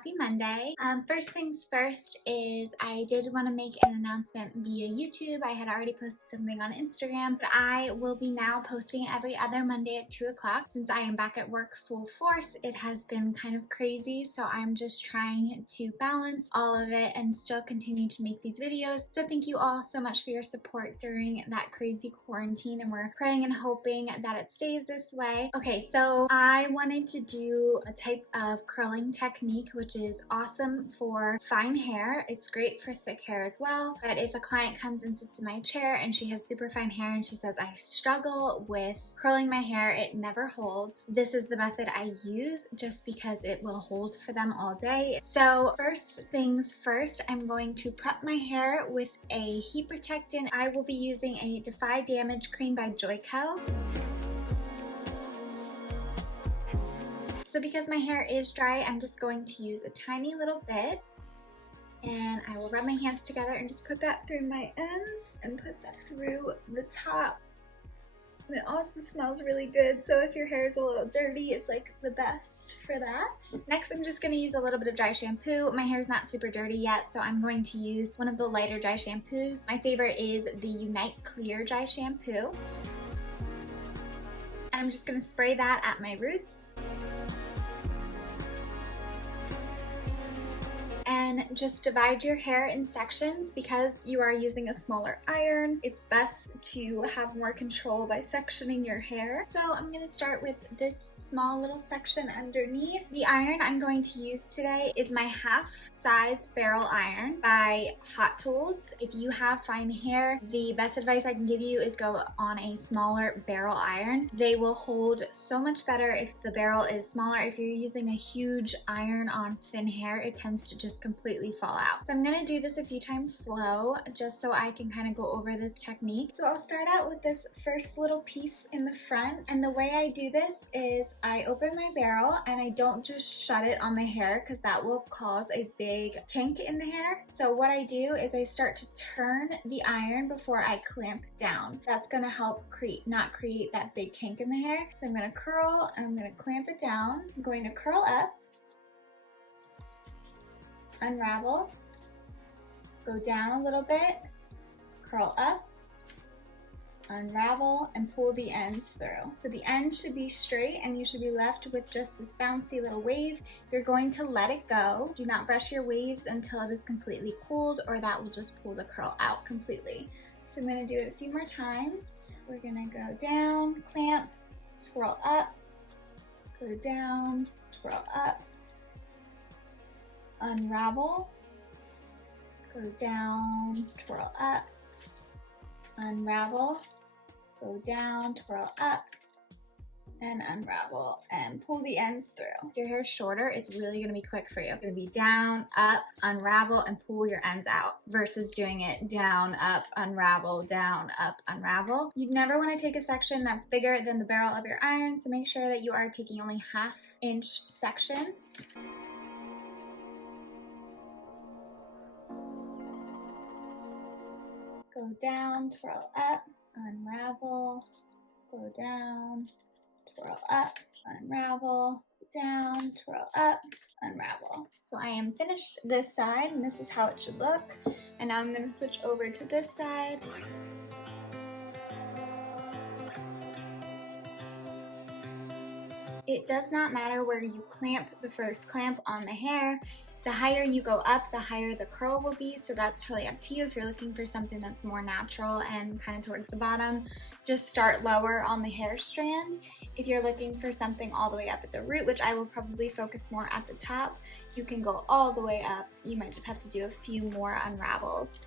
happy Monday. First things first is I did want to make an announcement via YouTube. I had already posted something on Instagram, but I will be now posting every other Monday at 2 o'clock. Since I am back at work full force, it has been kind of crazy, so I'm just trying to balance all of it and still continue to make these videos. So thank you all so much for your support during that crazy quarantine, and we're praying and hoping that it stays this way. Okay, so I wanted to do a type of curling technique which is awesome for fine hair. It's great for thick hair as well, but if a client comes and sits in my chair and she has super fine hair and she says, I struggle with curling my hair, it never holds, this is the method I use just because it will hold for them all day. So first things first, I'm going to prep my hair with a heat protectant. I will be using a Defy Damage Cream by JOICO. So because my hair is dry, I'm just going to use a tiny little bit, and I will rub my hands together and just put that through my ends and put that through the top. And it also smells really good, so if your hair is a little dirty, it's like the best for that. Next, I'm just going to use a little bit of dry shampoo. My hair is not super dirty yet, so I'm going to use one of the lighter dry shampoos. My favorite is the Unite Clear Dry Shampoo. And I'm just going to spray that at my roots. And just divide your hair in sections. Because you are using a smaller iron, it's best to have more control by sectioning your hair. So I'm going to start with this small little section underneath. The iron I'm going to use today is my half-size barrel iron by Hot Tools. If you have fine hair, the best advice I can give you is go on a smaller barrel iron. They will hold so much better if the barrel is smaller. If you're using a huge iron on thin hair, it tends to just completely fall out. So I'm going to do this a few times slow just so I can kind of go over this technique. So I'll start out with this first little piece in the front, and the way I do this is I open my barrel and I don't just shut it on the hair because that will cause a big kink in the hair. So what I do is I start to turn the iron before I clamp down. That's going to help not create that big kink in the hair. So I'm going to curl and I'm going to clamp it down. I'm going to curl up, unravel, go down a little bit, curl up, unravel, and pull the ends through. So the end should be straight and you should be left with just this bouncy little wave. You're going to let it go. Do not brush your waves until it is completely cooled, or that will just pull the curl out completely. So I'm going to do it a few more times. We're going to go down, clamp, twirl up, go down, twirl up, unravel, go down, twirl up, unravel, go down, twirl up, and unravel, and pull the ends through. If your hair is shorter, it's really going to be quick for you. It's going to be down, up, unravel, and pull your ends out versus doing it down, up, unravel, down, up, unravel. You'd never want to take a section that's bigger than the barrel of your iron, so make sure that you are taking only 1/2 inch sections. Go down, twirl up, unravel, go down, twirl up, unravel, down, twirl up, unravel. So I am finished this side, and this is how it should look. And now I'm going to switch over to this side. It does not matter where you clamp the first clamp on the hair. The higher you go up, the higher the curl will be, so that's totally up to you. If you're looking for something that's more natural and kind of towards the bottom, just start lower on the hair strand. If you're looking for something all the way up at the root, which I will probably focus more at the top, you can go all the way up. You might just have to do a few more unravels.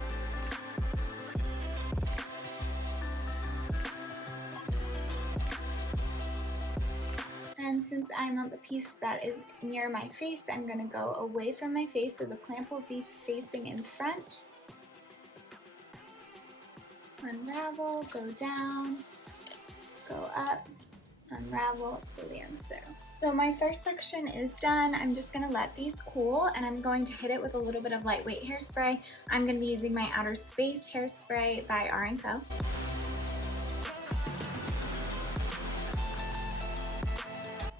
And since I'm on the piece that is near my face, I'm going to go away from my face so the clamp will be facing in front. Unravel, go down, go up, unravel, pull the ends through. So my first section is done. I'm just going to let these cool, and I'm going to hit it with a little bit of lightweight hairspray. I'm going to be using my Outerspace hairspray by R+CO.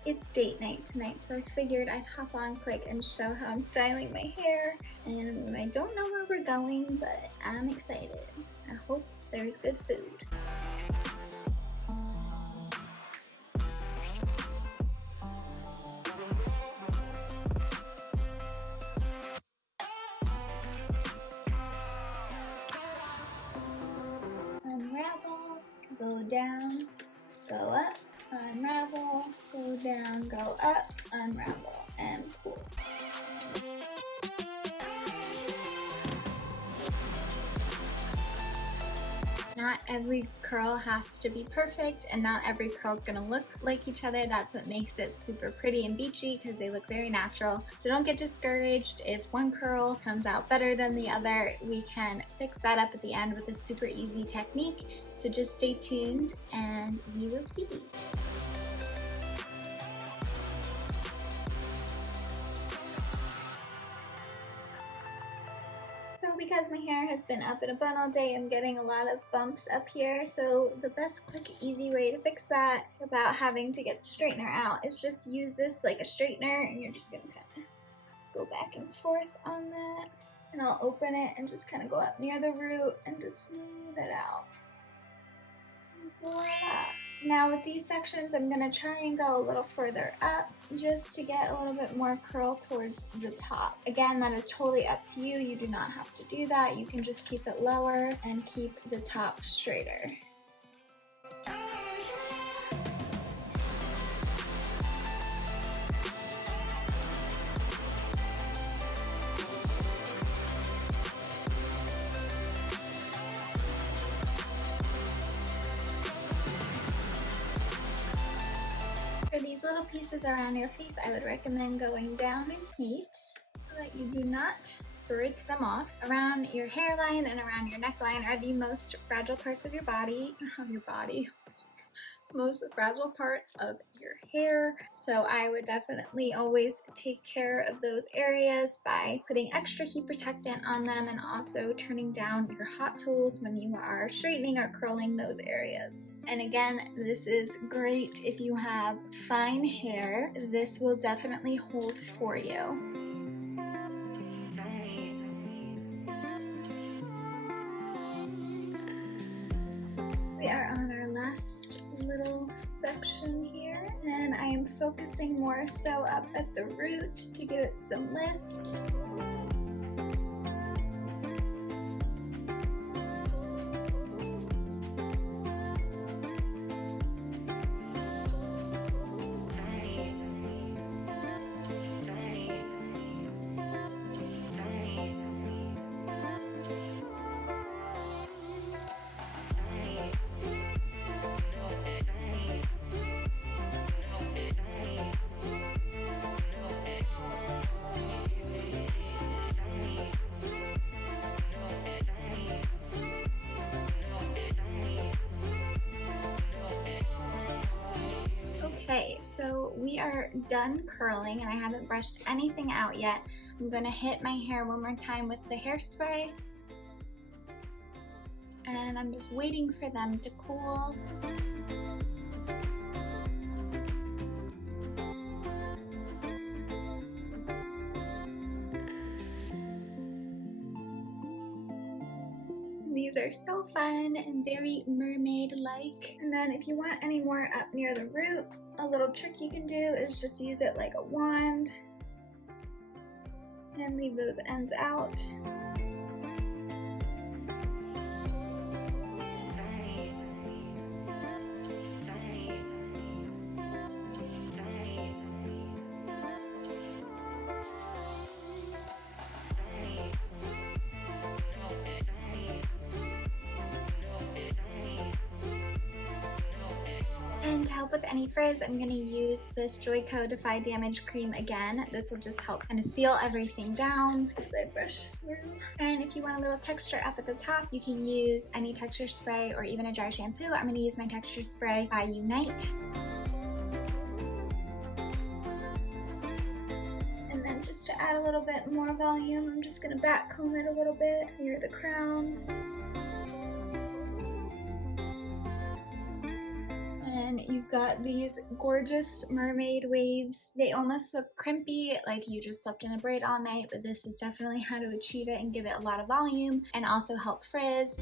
It's date night tonight, so I figured I'd hop on quick and show how I'm styling my hair. And I don't know where we're going, but I'm excited. I hope there's good food. Unravel, go down, go up, unravel, go down, go up, unravel, and pull. Not every curl has to be perfect, and not every curl is going to look like each other. That's what makes it super pretty and beachy, because they look very natural. So don't get discouraged if one curl comes out better than the other. We can fix that up at the end with a super easy technique. So just stay tuned and you will see. So because my hair has been up in a bun all day, I'm getting a lot of bumps up here. So the best, quick, easy way to fix that without having to get the straightener out is just use this like a straightener, and you're just gonna kind of go back and forth on that. And I'll open it and just kind of go up near the root and just smooth it out. And voila. Now with these sections, I'm gonna try and go a little further up just to get a little bit more curl towards the top. Again, that is totally up to you. You do not have to do that. You can just keep it lower and keep the top straighter. For these little pieces around your face, I would recommend going down in heat so that you do not break them off. Around your hairline and around your neckline are the most fragile parts of your body, most fragile part of your hair. So I would definitely always take care of those areas by putting extra heat protectant on them, and also turning down your hot tools when you are straightening or curling those areas. And again, this is great if you have fine hair. This will definitely hold for you. We are on our last little section here, and I am focusing more so up at the root to give it some lift. Okay, so we are done curling, and I haven't brushed anything out yet. I'm going to hit my hair one more time with the hairspray, and I'm just waiting for them to cool. These are so fun and very mermaid-like. And then if you want any more up near the root, a little trick you can do is just use it like a wand and leave those ends out. And to help with any frizz, I'm going to use this JOICO Defy Damage Cream again. This will just help kind of seal everything down as I brush through. And if you want a little texture up at the top, you can use any texture spray or even a dry shampoo. I'm going to use my texture spray by Unite. And then just to add a little bit more volume, I'm just going to back comb it a little bit near the crown. And you've got these gorgeous mermaid waves. They almost look crimpy, like you just slept in a braid all night, but this is definitely how to achieve it and give it a lot of volume and also help frizz.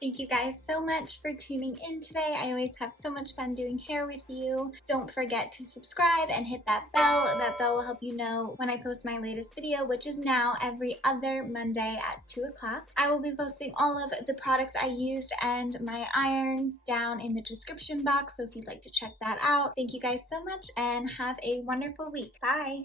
Thank you guys so much for tuning in today. I always have so much fun doing hair with you. Don't forget to subscribe and hit that bell. That bell will help you know when I post my latest video, which is now every other Monday at 2 o'clock. I will be posting all of the products I used and my iron down in the description box, so if you'd like to check that out. Thank you guys so much and have a wonderful week. Bye!